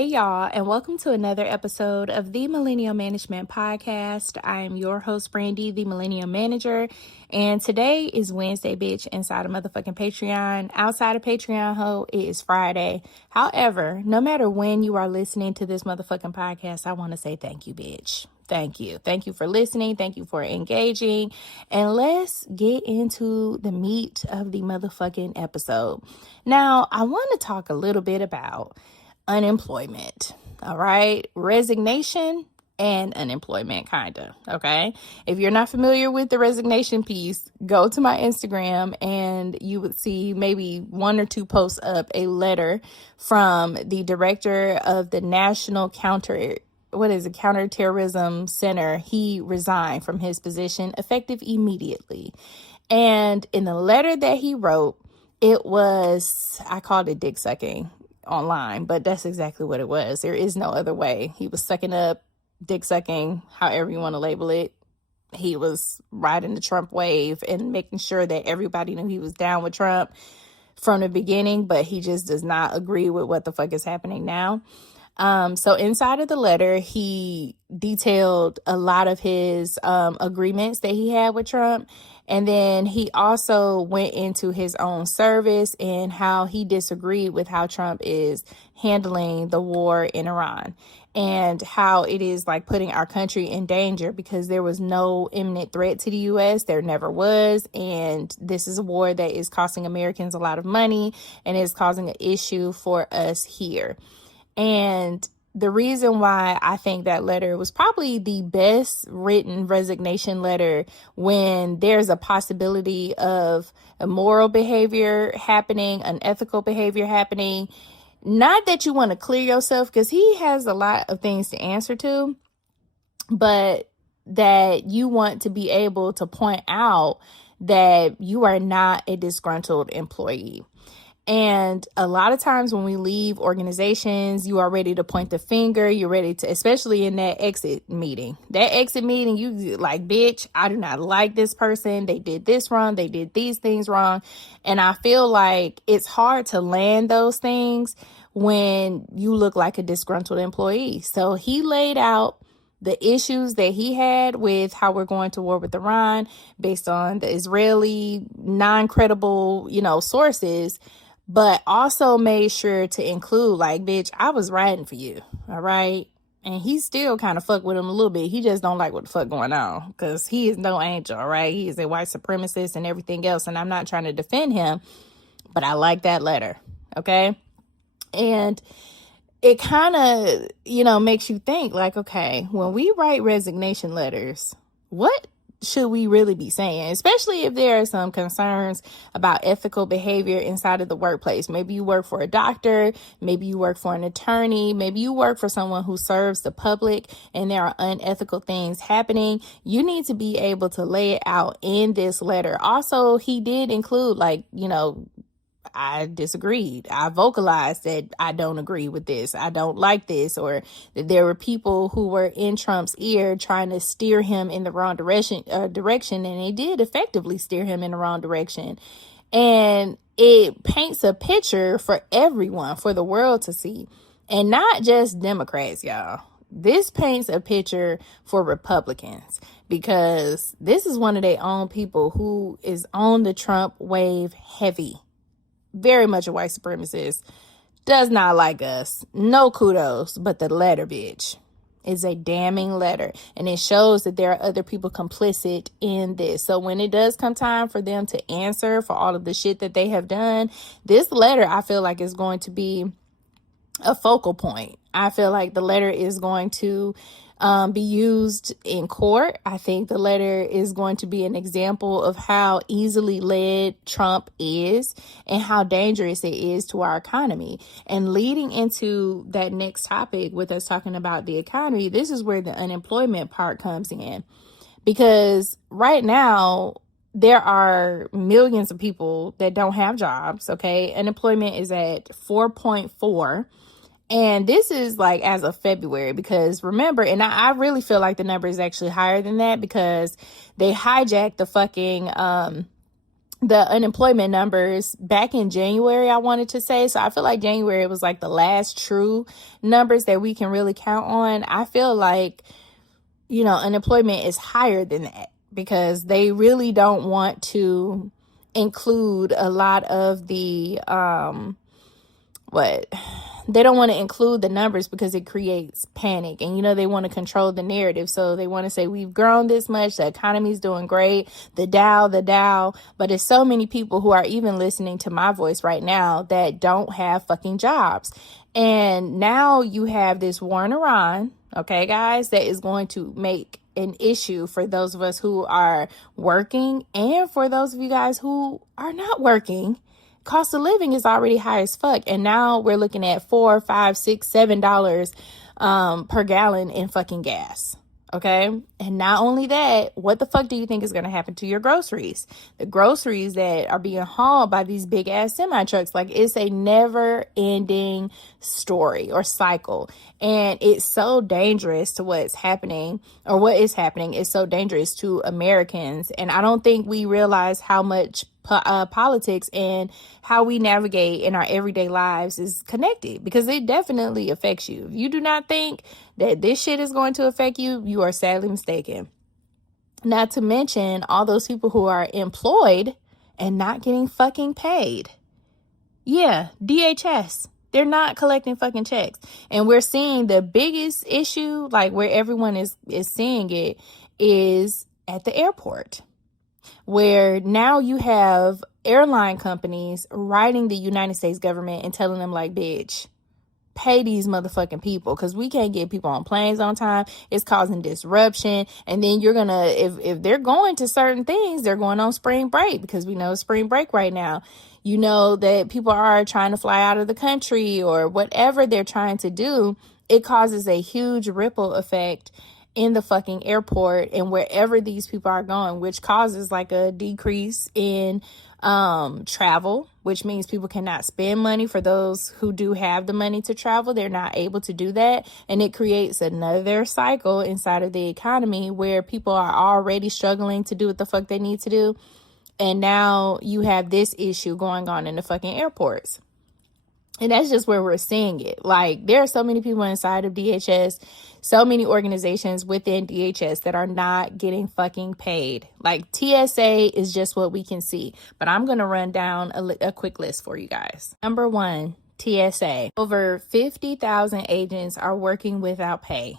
Hey y'all, and welcome to another episode of the Millennial Management Podcast. I am your host, Brandy, the Millennial Manager, and today is Wednesday, bitch, inside of motherfucking Patreon. Outside of Patreon, ho, it is Friday. However, no matter when you are listening to this motherfucking podcast, I want to say thank you, bitch. Thank you. Thank you for listening. Thank you for engaging. And let's get into the meat of the motherfucking episode. Now, I want to talk a little bit about unemployment. All right. Resignation and unemployment, kind of. Okay. If you're not familiar with the resignation piece, go to my Instagram and you would see maybe one or two posts up a letter from the director of the National Counterterrorism Center. He resigned from his position effective immediately. And in the letter that he wrote, I called it dick sucking online, but that's exactly what it was. There is no other way. He was sucking up, dick sucking, however you want to label it. He was riding the Trump wave and making sure that everybody knew he was down with Trump from the beginning, but he just does not agree with what the fuck is happening now. So inside of the letter, he detailed a lot of his agreements that he had with Trump. And then he also went into his own service and how he disagreed with how Trump is handling the war in Iran and how it is like putting our country in danger because there was no imminent threat to the U.S. There never was. And this is a war that is costing Americans a lot of money and is causing an issue for us here. And the reason why I think that letter was probably the best written resignation letter when there's a possibility of immoral behavior happening, unethical behavior happening. Not that you want to clear yourself because he has a lot of things to answer to, but that you want to be able to point out that you are not a disgruntled employee. And a lot of times when we leave organizations, you are ready to point the finger. You're ready to, especially in that exit meeting. That exit meeting, you like, bitch, I do not like this person. They did this wrong. They did these things wrong. And I feel like it's hard to land those things when you look like a disgruntled employee. So he laid out the issues that he had with how we're going to war with Iran based on the Israeli non-credible, sources, but also made sure to include like, bitch, I was riding for you. All right. And he still kind of fuck with him a little bit. He just don't like what the fuck going on because he is no angel. All right. He is a white supremacist and everything else. And I'm not trying to defend him, but I like that letter. Okay. And it kind of, makes you think like, okay, when we write resignation letters, what should we really be saying? Especially if there are some concerns about ethical behavior inside of the workplace. Maybe you work for a doctor, maybe you work for an attorney, maybe you work for someone who serves the public and there are unethical things happening. You need to be able to lay it out in this letter. Also, he did include I disagreed. I vocalized that I don't agree with this. I don't like this, or that there were people who were in Trump's ear trying to steer him in the wrong direction, and they did effectively steer him in the wrong direction. And it paints a picture for everyone, for the world to see, and not just Democrats, y'all. This paints a picture for Republicans because this is one of their own people who is on the Trump wave heavy. Very much a white supremacist, does not like us. No kudos, but the letter, bitch, is a damning letter. And it shows that there are other people complicit in this. So when it does come time for them to answer for all of the shit that they have done, this letter, I feel like, is going to be a focal point. I feel like the letter is going to be used in court. I think the letter is going to be an example of how easily led Trump is and how dangerous it is to our economy. And leading into that next topic with us talking about the economy, this is where the unemployment part comes in. Because right now, there are millions of people that don't have jobs, okay? Unemployment is at 4.4. And this is like as of February, because remember, and I really feel like the number is actually higher than that because they hijacked the fucking the unemployment numbers back in January, I wanted to say. So I feel like January was like the last true numbers that we can really count on. I feel like, unemployment is higher than that because they really don't want to include a lot of the, they don't want to include the numbers because it creates panic, and they want to control the narrative. So they want to say we've grown this much, the economy's doing great, the Dow, but it's so many people who are even listening to my voice right now that don't have fucking jobs. And now you have this war in Iran, okay, guys, that is going to make an issue for those of us who are working and for those of you guys who are not working. Cost of living is already high as fuck, and now we're looking at $4, $5, $6, $7 per gallon in fucking gas. Okay, and not only that, what the fuck do you think is going to happen to your groceries? The groceries that are being hauled by these big ass semi trucks, like, it's a never ending story or cycle, and it's so dangerous to what's happening, or what is happening is so dangerous to Americans. And I don't think we realize how much politics and how we navigate in our everyday lives is connected, because it definitely affects you. If you do not think that this shit is going to affect you, you are sadly mistaken. Not to mention all those people who are employed and not getting fucking paid. Yeah, DHS. They're not collecting fucking checks. And we're seeing the biggest issue, like where everyone is seeing it, is at the airport, where now you have airline companies writing the United States government and telling them, like, bitch, pay these motherfucking people, because we can't get people on planes on time. It's causing disruption. And then you're gonna, if they're going to certain things, they're going on spring break, because we know spring break right now. You know that people are trying to fly out of the country or whatever they're trying to do. It causes a huge ripple effect in the fucking airport and wherever these people are going, which causes like a decrease in travel, which means people cannot spend money. For those who do have the money to travel, they're not able to do that. And it creates another cycle inside of the economy where people are already struggling to do what the fuck they need to do. And now you have this issue going on in the fucking airports. And that's just where we're seeing it. Like, there are so many people inside of DHS, so many organizations within DHS that are not getting fucking paid. Like, TSA is just what we can see. But I'm going to run down a quick list for you guys. Number 1, TSA. Over 50,000 agents are working without pay,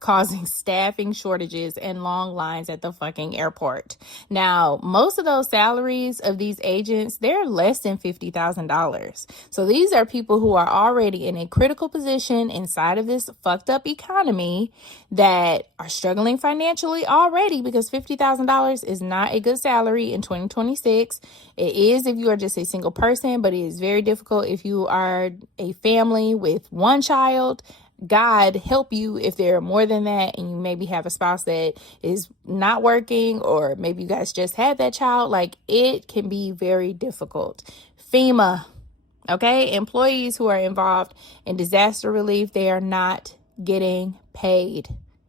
causing staffing shortages and long lines at the fucking airport. Now, most of those salaries of these agents, they're less than $50,000. So these are people who are already in a critical position inside of this fucked up economy that are struggling financially already, because $50,000 is not a good salary in 2026. It is if you are just a single person, but it is very difficult if you are a family with one child. God help you if there are more than that, and you maybe have a spouse that is not working, or maybe you guys just had that child. Like, it can be very difficult. FEMA, okay? Employees who are involved in disaster relief, they are not getting paid.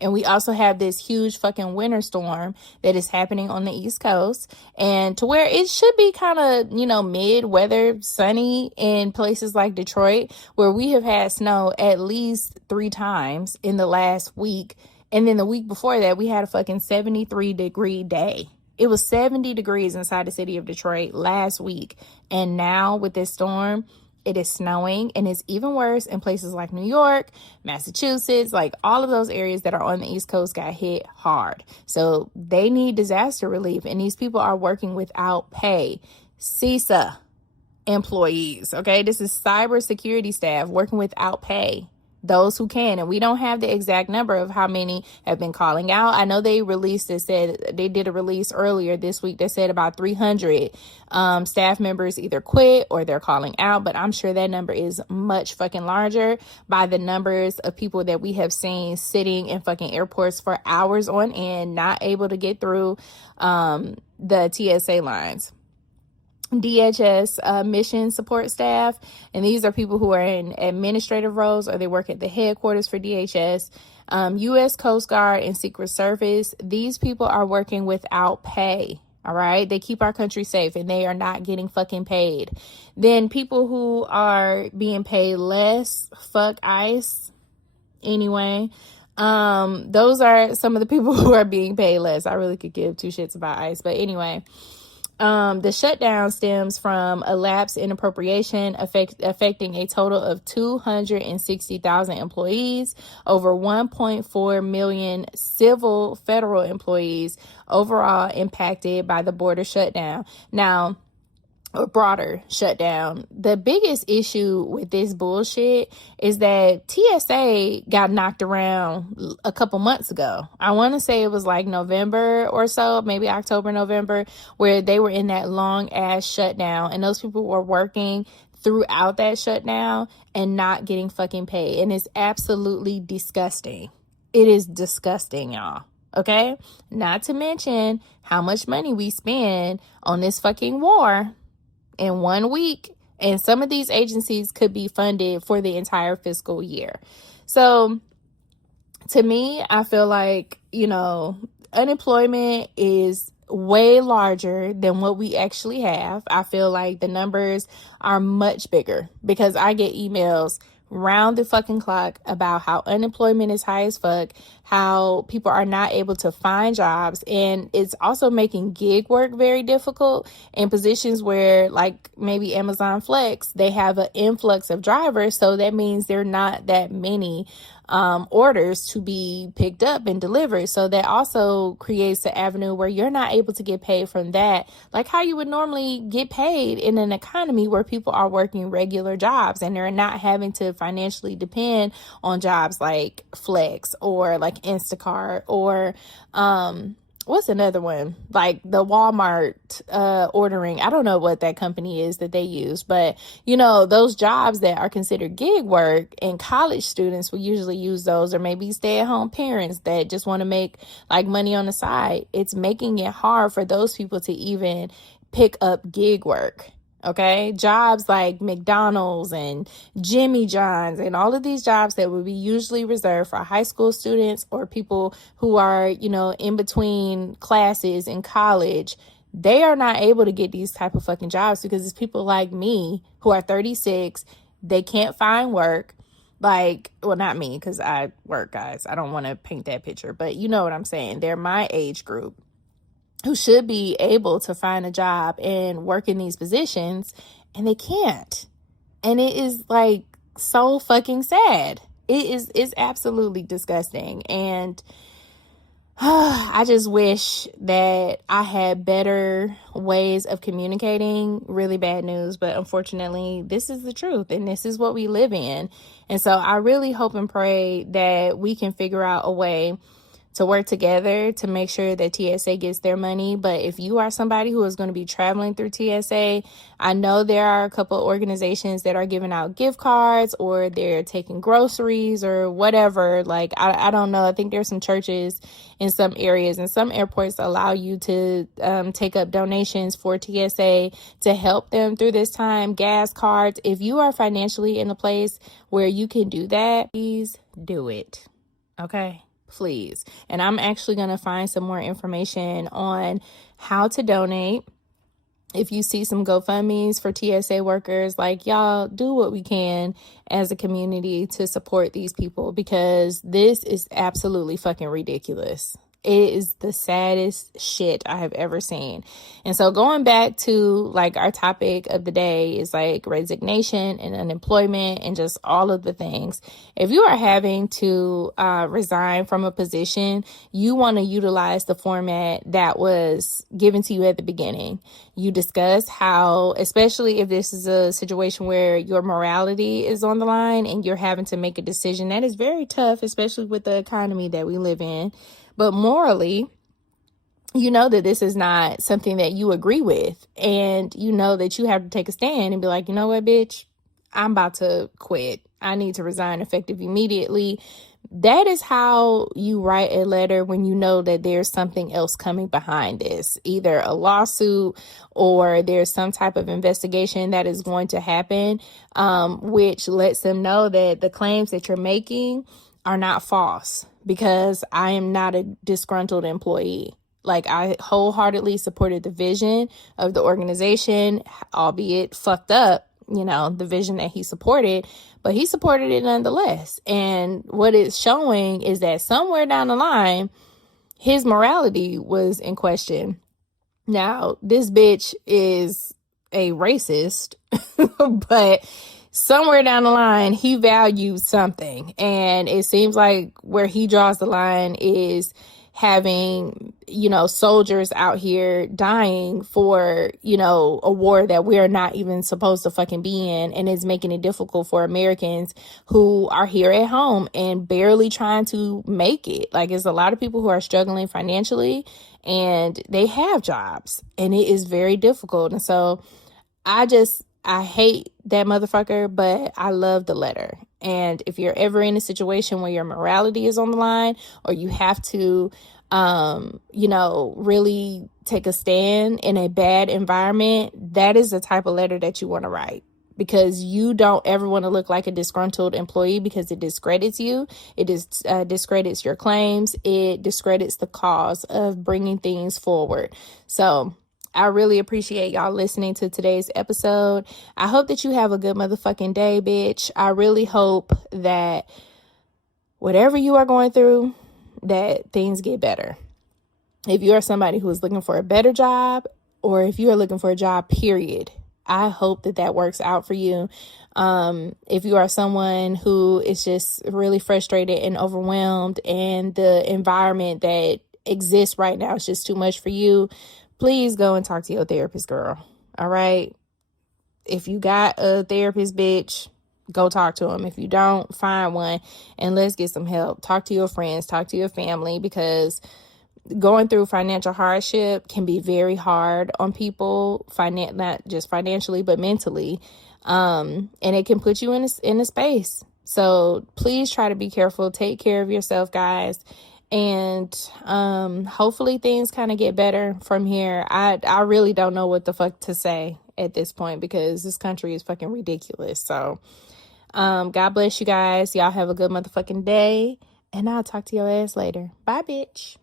And we also have this huge fucking winter storm that is happening on the East Coast, and to where it should be kind of, mid-weather, sunny in places like Detroit, where we have had snow at least 3 times in the last week. And then the week before that, we had a fucking 73-degree day. It was 70 degrees inside the city of Detroit last week. And now with this storm, it is snowing, and it's even worse in places like New York, Massachusetts. Like, all of those areas that are on the East Coast got hit hard. So they need disaster relief, and these people are working without pay. CISA employees, okay? This is cybersecurity staff working without pay. Those who can, and we don't have the exact number of how many have been calling out. I know they did a release earlier this week that said about 300 staff members either quit or they're calling out, but I'm sure that number is much fucking larger by the numbers of people that we have seen sitting in fucking airports for hours on end, not able to get through the TSA lines. DHS mission support staff, and these are people who are in administrative roles or they work at the headquarters for DHS, U.S. Coast Guard and Secret Service. These people are working without pay. All right. They keep our country safe and they are not getting fucking paid. Then people who are being paid less, fuck ICE. Anyway, those are some of the people who are being paid less. I really could give two shits about ICE. But anyway, the shutdown stems from a lapse in appropriation affecting a total of 260,000 employees, over 1.4 million civil federal employees overall impacted by the border shutdown. Now, or broader shutdown. The biggest issue with this bullshit is that TSA got knocked around a couple months ago. I want to say it was like November or so, maybe October, November, where they were in that long ass shutdown and those people were working throughout that shutdown and not getting fucking paid. And it's absolutely disgusting. It is disgusting, y'all. Okay? Not to mention how much money we spend on this fucking war in 1 week, and some of these agencies could be funded for the entire fiscal year. So to me, I feel like, unemployment is way larger than what we actually have. I feel like the numbers are much bigger because I get emails round the fucking clock about how unemployment is high as fuck, how people are not able to find jobs, and it's also making gig work very difficult in positions where, like maybe Amazon Flex, they have an influx of drivers, so that means there are not that many orders to be picked up and delivered. So that also creates an avenue where you're not able to get paid from that, like how you would normally get paid in an economy where people are working regular jobs and they're not having to financially depend on jobs like Flex or like Instacart or what's another one? Like the Walmart ordering. I don't know what that company is that they use, but those jobs that are considered gig work, and college students will usually use those, or maybe stay-at-home parents that just want to make like money on the side. It's making it hard for those people to even pick up gig work. Okay, jobs like McDonald's and Jimmy John's and all of these jobs that would be usually reserved for high school students or people who are, in between classes in college, they are not able to get these type of fucking jobs because it's people like me who are 36. They can't find work. Like, well, not me because I work, guys. I don't want to paint that picture, but you know what I'm saying. They're my age group who should be able to find a job and work in these positions, and they can't. And it is like so fucking sad. It's absolutely disgusting. And I just wish that I had better ways of communicating really bad news, but unfortunately, this is the truth and this is what we live in. And so I really hope and pray that we can figure out a way to work together to make sure that TSA gets their money. But if you are somebody who is going to be traveling through TSA, I know there are a couple of organizations that are giving out gift cards or they're taking groceries or whatever. Like, I don't know. I think there's some churches in some areas and some airports allow you to take up donations for TSA to help them through this time. Gas cards. If you are financially in a place where you can do that, please do it. Okay? Please. And I'm actually going to find some more information on how to donate. If you see some GoFundMes for TSA workers, like, y'all do what we can as a community to support these people because this is absolutely fucking ridiculous. It is the saddest shit I have ever seen. And so going back to like our topic of the day is like resignation and unemployment and just all of the things. If you are having to resign from a position, you want to utilize the format that was given to you at the beginning. You discuss how, especially if this is a situation where your morality is on the line and you're having to make a decision that is very tough, especially with the economy that we live in. But morally, you know that this is not something that you agree with. And you know that you have to take a stand and be like, you know what, bitch, I'm about to quit. I need to resign effective immediately. That is how you write a letter when you know that there's something else coming behind this, either a lawsuit or there's some type of investigation that is going to happen, which lets them know that the claims that you're making are not false because I am not a disgruntled employee. Like, I wholeheartedly supported the vision of the organization, albeit fucked up, the vision that he supported, but he supported it nonetheless. And what it's showing is that somewhere down the line, his morality was in question. Now, this bitch is a racist, but somewhere down the line, he valued something. And it seems like where he draws the line is having, soldiers out here dying for, a war that we're not even supposed to fucking be in. And it's making it difficult for Americans who are here at home and barely trying to make it. Like, it's a lot of people who are struggling financially and they have jobs, and it is very difficult. And so I hate that motherfucker, but I love the letter. And if you're ever in a situation where your morality is on the line, or you have to, really take a stand in a bad environment, that is the type of letter that you want to write. Because you don't ever want to look like a disgruntled employee, because it discredits you. It discredits your claims. It discredits the cause of bringing things forward. So I really appreciate y'all listening to today's episode. I hope that you have a good motherfucking day, bitch. I really hope that whatever you are going through, that things get better. If you are somebody who is looking for a better job, or if you are looking for a job, period, I hope that works out for you. If you are someone who is just really frustrated and overwhelmed, and the environment that exists right now is just too much for you, please go and talk to your therapist, girl. All right? If you got a therapist, bitch, go talk to him. If you don't, find one and let's get some help. Talk to your friends, talk to your family, because going through financial hardship can be very hard on people, not just financially, but mentally. And it can put you in a space. So please try to be careful. Take care of yourself, guys. And hopefully things kind of get better from here. I really don't know what the fuck to say at this point, because this country is fucking ridiculous. So God bless you guys. Y'all have a good motherfucking day. And I'll talk to your ass later. Bye, bitch.